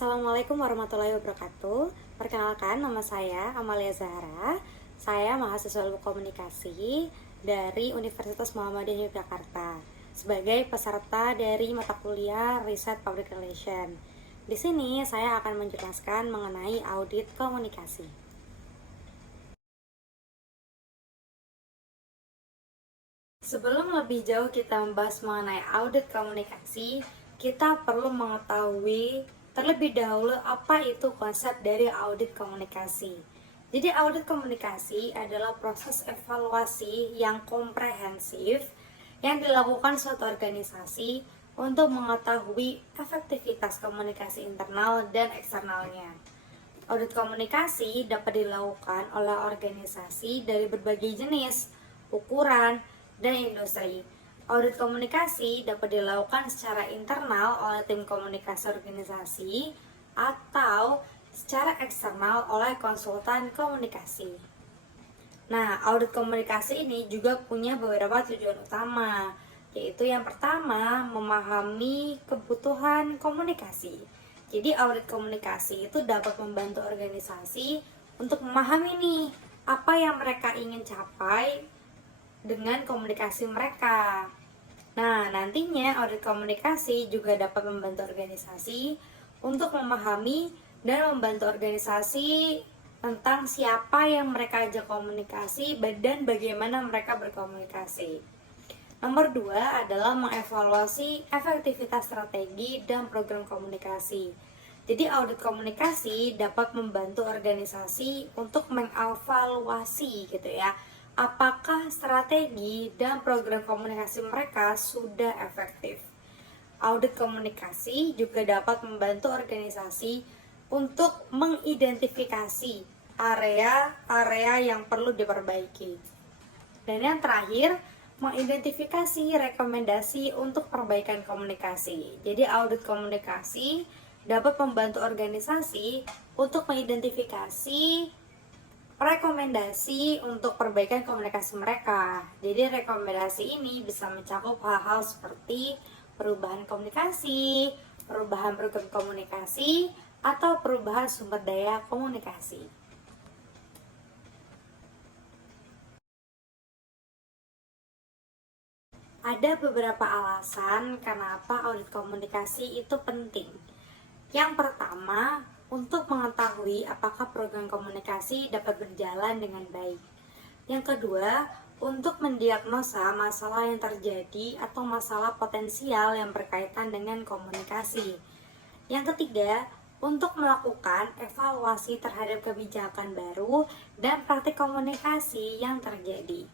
Assalamualaikum warahmatullahi wabarakatuh. Perkenalkan, nama saya Amalia Zahra. Saya mahasiswa Ilmu Komunikasi dari Universitas Muhammadiyah Yogyakarta sebagai peserta dari mata kuliah Riset Public Relation. Di sini saya akan menjelaskan mengenai audit komunikasi. Sebelum lebih jauh kita membahas mengenai audit komunikasi, kita perlu mengetahui terlebih dahulu apa itu konsep dari audit komunikasi. Jadi audit komunikasi adalah proses evaluasi yang komprehensif yang dilakukan suatu organisasi untuk mengetahui efektivitas komunikasi internal dan eksternalnya. Audit komunikasi dapat dilakukan oleh organisasi dari berbagai jenis, ukuran, dan industri. Audit komunikasi dapat dilakukan secara internal oleh tim komunikasi organisasi atau secara eksternal oleh konsultan komunikasi. Nah, audit komunikasi ini juga punya beberapa tujuan utama, yaitu yang pertama, memahami kebutuhan komunikasi. Jadi audit komunikasi itu dapat membantu organisasi untuk memahami nih apa yang mereka ingin capai dengan komunikasi mereka. Nah, nantinya audit komunikasi juga dapat membantu organisasi untuk memahami dan membantu organisasi tentang siapa yang mereka ajak komunikasi dan bagaimana mereka berkomunikasi. Nomor 2 adalah mengevaluasi efektivitas strategi dan program komunikasi. Jadi audit komunikasi dapat membantu organisasi untuk mengevaluasi gitu ya, apakah strategi dan program komunikasi mereka sudah efektif. Audit komunikasi juga dapat membantu organisasi untuk mengidentifikasi area-area yang perlu diperbaiki. Dan yang terakhir, mengidentifikasi rekomendasi untuk perbaikan komunikasi. Jadi audit komunikasi dapat membantu organisasi untuk mengidentifikasi rekomendasi untuk perbaikan komunikasi mereka. Jadi rekomendasi ini bisa mencakup hal-hal seperti perubahan komunikasi, perubahan program komunikasi, atau perubahan sumber daya komunikasi. Ada beberapa alasan kenapa audit komunikasi itu penting. Yang pertama, untuk mengetahui apakah program komunikasi dapat berjalan dengan baik. Yang kedua, untuk mendiagnosa masalah yang terjadi atau masalah potensial yang berkaitan dengan komunikasi. Yang ketiga, untuk melakukan evaluasi terhadap kebijakan baru dan praktik komunikasi yang terjadi.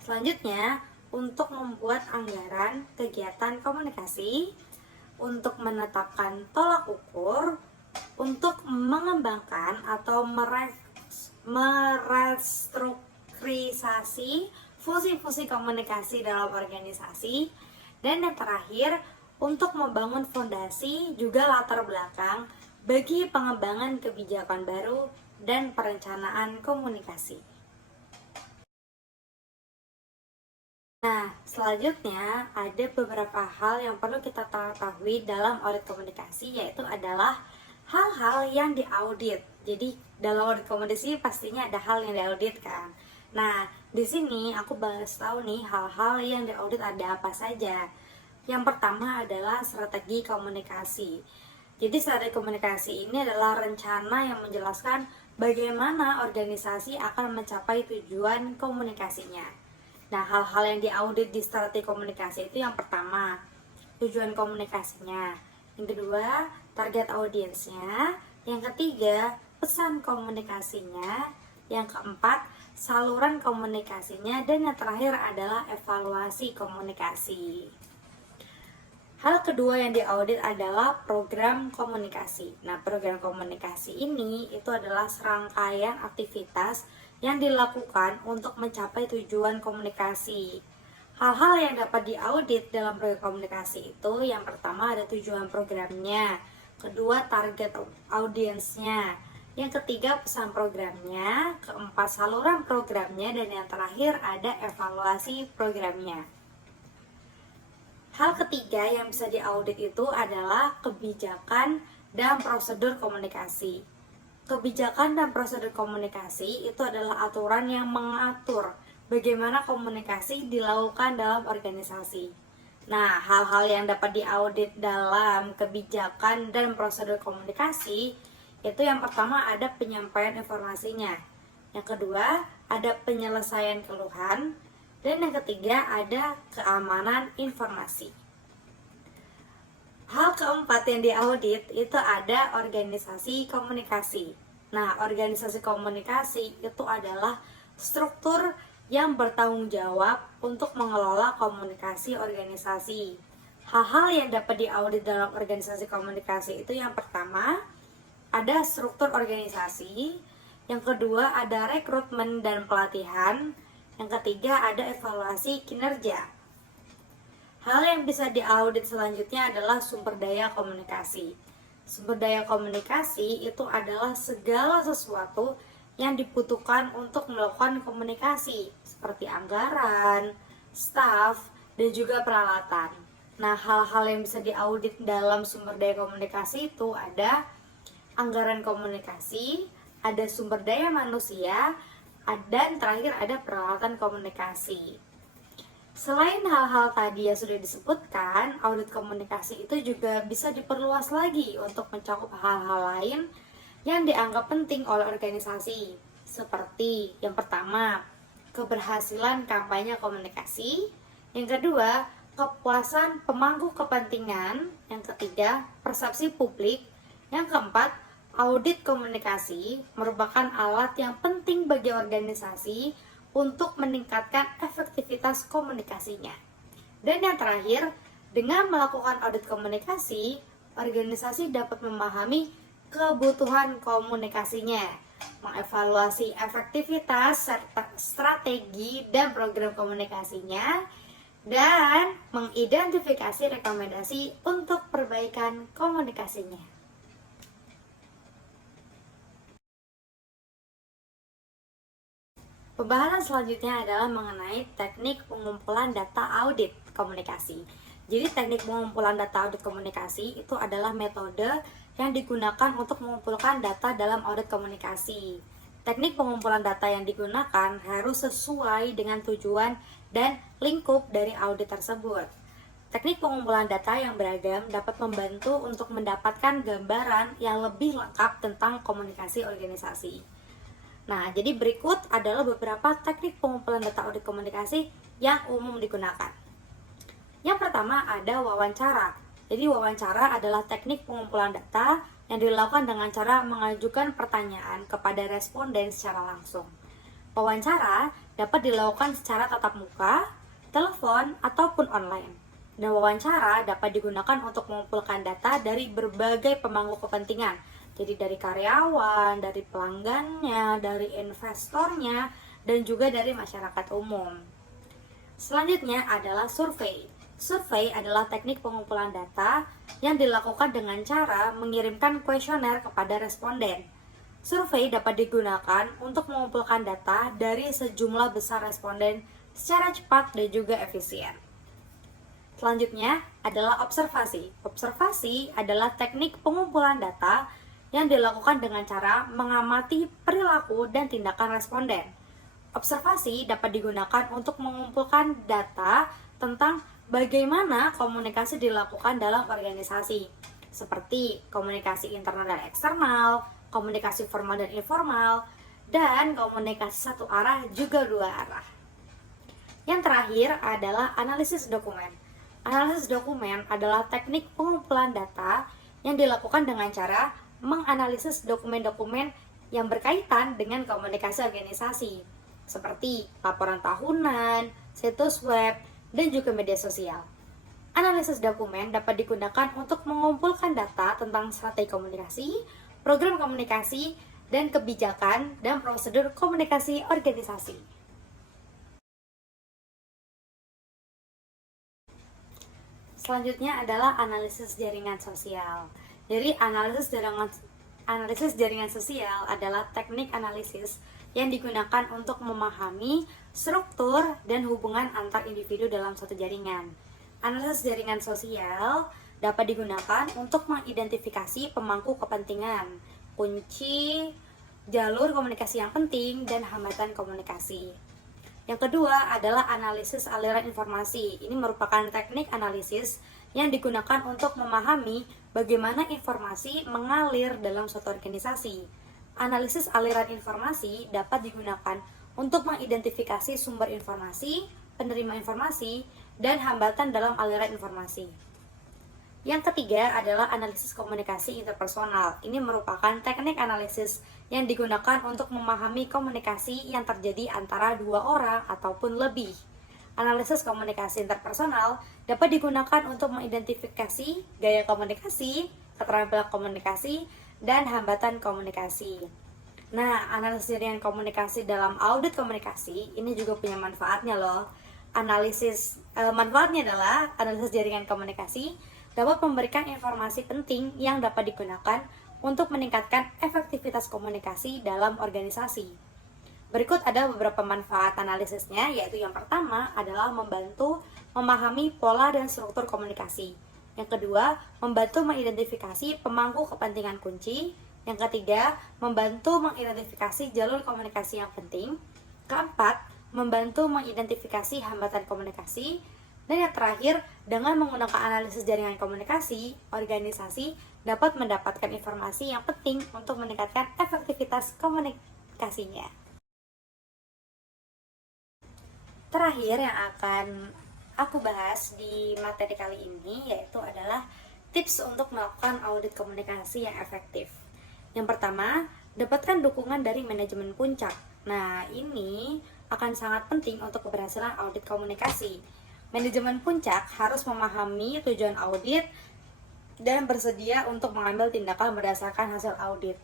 Selanjutnya, untuk membuat anggaran kegiatan komunikasi, untuk menetapkan tolak ukur, untuk mengembangkan atau merestrukturisasi fungsi-fungsi komunikasi dalam organisasi, dan yang terakhir, untuk membangun fondasi juga latar belakang bagi pengembangan kebijakan baru dan perencanaan komunikasi. Nah, selanjutnya ada beberapa hal yang perlu kita ketahui dalam audit komunikasi, yaitu adalah hal-hal yang diaudit. Jadi dalam audit komunikasi pastinya ada hal yang diaudit kan. Nah, di sini aku bahas tahu nih hal-hal yang diaudit ada apa saja. Yang pertama adalah strategi komunikasi. Jadi strategi komunikasi ini adalah rencana yang menjelaskan bagaimana organisasi akan mencapai tujuan komunikasinya. Nah, hal-hal yang diaudit di strategi komunikasi itu yang pertama, tujuan komunikasinya. Yang kedua, target audiensnya. Yang ketiga, pesan komunikasinya. Yang keempat, saluran komunikasinya. Dan yang terakhir adalah evaluasi komunikasi. Hal kedua yang diaudit adalah program komunikasi. Nah, program komunikasi ini itu adalah serangkaian aktivitas yang dilakukan untuk mencapai tujuan komunikasi. Hal-hal yang dapat diaudit dalam program komunikasi itu, yang pertama ada tujuan programnya, kedua target audiensnya, yang ketiga pesan programnya, keempat saluran programnya, dan yang terakhir ada evaluasi programnya. Hal ketiga yang bisa diaudit itu adalah kebijakan dan prosedur komunikasi. Kebijakan dan prosedur komunikasi itu adalah aturan yang mengatur bagaimana komunikasi dilakukan dalam organisasi. Nah, hal-hal yang dapat diaudit dalam kebijakan dan prosedur komunikasi itu yang pertama ada penyampaian informasinya, yang kedua ada penyelesaian keluhan, dan yang ketiga ada keamanan informasi. Hal keempat yang diaudit itu ada organisasi komunikasi. Nah, organisasi komunikasi itu adalah struktur yang bertanggung jawab untuk mengelola komunikasi organisasi. Hal-hal yang dapat diaudit dalam organisasi komunikasi itu yang pertama ada struktur organisasi, yang kedua ada rekrutmen dan pelatihan, yang ketiga ada evaluasi kinerja. Hal yang bisa diaudit selanjutnya adalah sumber daya komunikasi. Sumber daya komunikasi itu adalah segala sesuatu yang dibutuhkan untuk melakukan komunikasi, seperti anggaran, staf, dan juga peralatan. Nah, hal-hal yang bisa diaudit dalam sumber daya komunikasi itu ada anggaran komunikasi, ada sumber daya manusia, dan terakhir ada peralatan komunikasi. Selain hal-hal tadi yang sudah disebutkan, audit komunikasi itu juga bisa diperluas lagi untuk mencakup hal-hal lain yang dianggap penting oleh organisasi. Seperti yang pertama, keberhasilan kampanye komunikasi. Yang kedua, kepuasan pemangku kepentingan. Yang ketiga, persepsi publik. Yang keempat, audit komunikasi merupakan alat yang penting bagi organisasi untuk meningkatkan efektivitas komunikasinya. Dan yang terakhir, dengan melakukan audit komunikasi, organisasi dapat memahami kebutuhan komunikasinya, mengevaluasi efektivitas serta strategi dan program komunikasinya, dan mengidentifikasi rekomendasi untuk perbaikan komunikasinya. Pembahasan selanjutnya adalah mengenai teknik pengumpulan data audit komunikasi. Jadi teknik pengumpulan data audit komunikasi itu adalah metode yang digunakan untuk mengumpulkan data dalam audit komunikasi. Teknik pengumpulan data yang digunakan harus sesuai dengan tujuan dan lingkup dari audit tersebut. Teknik pengumpulan data yang beragam dapat membantu untuk mendapatkan gambaran yang lebih lengkap tentang komunikasi organisasi. Nah, jadi berikut adalah beberapa teknik pengumpulan data audit komunikasi yang umum digunakan. Yang pertama ada wawancara. Jadi wawancara adalah teknik pengumpulan data yang dilakukan dengan cara mengajukan pertanyaan kepada responden secara langsung. Wawancara dapat dilakukan secara tatap muka, telepon, ataupun online. Dan wawancara dapat digunakan untuk mengumpulkan data dari berbagai pemangku kepentingan. Jadi dari karyawan, dari pelanggannya, dari investornya, dan juga dari masyarakat umum. Selanjutnya adalah survei. Survei adalah teknik pengumpulan data yang dilakukan dengan cara mengirimkan kuesioner kepada responden. Survei dapat digunakan untuk mengumpulkan data dari sejumlah besar responden secara cepat dan juga efisien. Selanjutnya adalah observasi. Observasi adalah teknik pengumpulan data yang dilakukan dengan cara mengamati perilaku dan tindakan responden. Observasi dapat digunakan untuk mengumpulkan data tentang bagaimana komunikasi dilakukan dalam organisasi, seperti komunikasi internal dan eksternal, komunikasi formal dan informal, dan komunikasi satu arah juga dua arah. Yang terakhir adalah analisis dokumen. Analisis dokumen adalah teknik pengumpulan data yang dilakukan dengan cara menganalisis dokumen-dokumen yang berkaitan dengan komunikasi organisasi, seperti laporan tahunan, situs web, dan juga media sosial. Analisis dokumen dapat digunakan untuk mengumpulkan data tentang strategi komunikasi, program komunikasi, dan kebijakan dan prosedur komunikasi organisasi. Selanjutnya adalah analisis jaringan sosial. Jadi analisis jaringan sosial adalah teknik analisis yang digunakan untuk memahami struktur dan hubungan antar individu dalam suatu jaringan. Analisis jaringan sosial dapat digunakan untuk mengidentifikasi pemangku kepentingan, kunci, jalur komunikasi yang penting, dan hambatan komunikasi. Yang kedua adalah analisis aliran informasi. Ini merupakan teknik analisis yang digunakan untuk memahami bagaimana informasi mengalir dalam suatu organisasi. Analisis aliran informasi dapat digunakan untuk mengidentifikasi sumber informasi, penerima informasi, dan hambatan dalam aliran informasi. Yang ketiga adalah analisis komunikasi interpersonal. Ini merupakan teknik analisis yang digunakan untuk memahami komunikasi yang terjadi antara dua orang ataupun lebih. Analisis komunikasi interpersonal dapat digunakan untuk mengidentifikasi gaya komunikasi, keterampilan komunikasi, dan hambatan komunikasi. Nah, analisis jaringan komunikasi dalam audit komunikasi ini juga punya manfaatnya loh. Manfaatnya adalah analisis jaringan komunikasi dapat memberikan informasi penting yang dapat digunakan untuk meningkatkan efektivitas komunikasi dalam organisasi. Berikut ada beberapa manfaat analisisnya, yaitu yang pertama adalah membantu memahami pola dan struktur komunikasi. Yang kedua, membantu mengidentifikasi pemangku kepentingan kunci. Yang ketiga, membantu mengidentifikasi jalur komunikasi yang penting. Keempat, membantu mengidentifikasi hambatan komunikasi. Dan yang terakhir, dengan menggunakan analisis jaringan komunikasi, organisasi dapat mendapatkan informasi yang penting untuk meningkatkan efektivitas komunikasinya. Terakhir yang akan aku bahas di materi kali ini yaitu adalah tips untuk melakukan audit komunikasi yang efektif. Yang pertama, dapatkan dukungan dari manajemen puncak. Nah, ini akan sangat penting untuk keberhasilan audit komunikasi. Manajemen puncak harus memahami tujuan audit dan bersedia untuk mengambil tindakan berdasarkan hasil audit.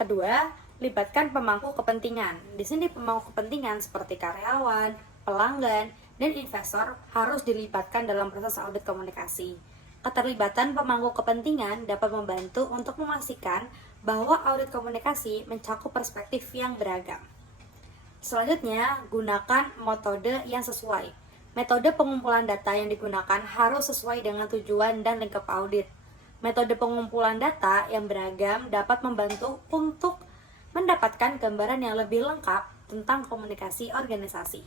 Kedua, libatkan pemangku kepentingan. Di sini pemangku kepentingan seperti karyawan, pelanggan, dan investor harus dilibatkan dalam proses audit komunikasi. Keterlibatan pemangku kepentingan dapat membantu untuk memastikan bahwa audit komunikasi mencakup perspektif yang beragam. Selanjutnya, gunakan metode yang sesuai. Metode pengumpulan data yang digunakan harus sesuai dengan tujuan dan lingkup audit. Metode pengumpulan data yang beragam dapat membantu untuk mendapatkan gambaran yang lebih lengkap tentang komunikasi organisasi.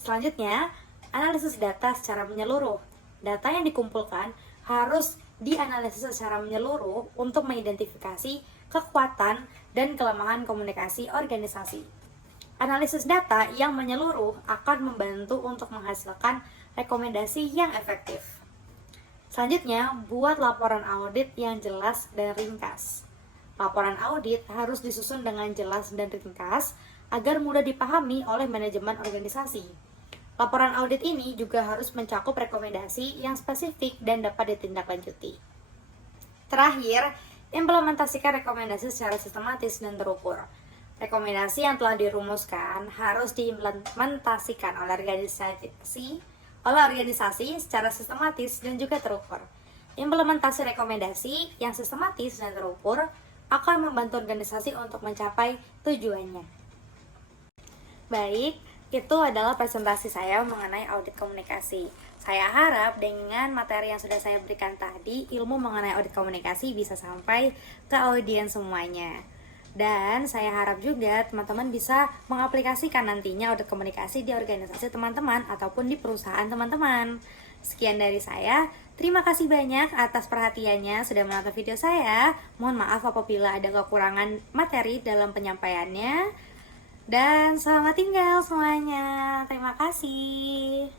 Selanjutnya, analisis data secara menyeluruh. Data yang dikumpulkan harus dianalisis secara menyeluruh untuk mengidentifikasi kekuatan dan kelemahan komunikasi organisasi. Analisis data yang menyeluruh akan membantu untuk menghasilkan rekomendasi yang efektif. Selanjutnya, buat laporan audit yang jelas dan ringkas. Laporan audit harus disusun dengan jelas dan ringkas agar mudah dipahami oleh manajemen organisasi. Laporan audit ini juga harus mencakup rekomendasi yang spesifik dan dapat ditindaklanjuti. Terakhir, implementasikan rekomendasi secara sistematis dan terukur. Rekomendasi yang telah dirumuskan harus diimplementasikan oleh organisasi secara sistematis dan juga terukur. Implementasi rekomendasi yang sistematis dan terukur akan membantu organisasi untuk mencapai tujuannya. Baik, itu adalah presentasi saya mengenai audit komunikasi. Saya harap dengan materi yang sudah saya berikan tadi, ilmu mengenai audit komunikasi bisa sampai ke audiens semuanya. Dan saya harap juga teman-teman bisa mengaplikasikan nantinya audit komunikasi di organisasi teman-teman ataupun di perusahaan teman-teman. Sekian dari saya. Terima kasih banyak atas perhatiannya sudah menonton video saya. Mohon maaf apabila ada kekurangan materi dalam penyampaiannya. Dan selamat tinggal semuanya. Terima kasih.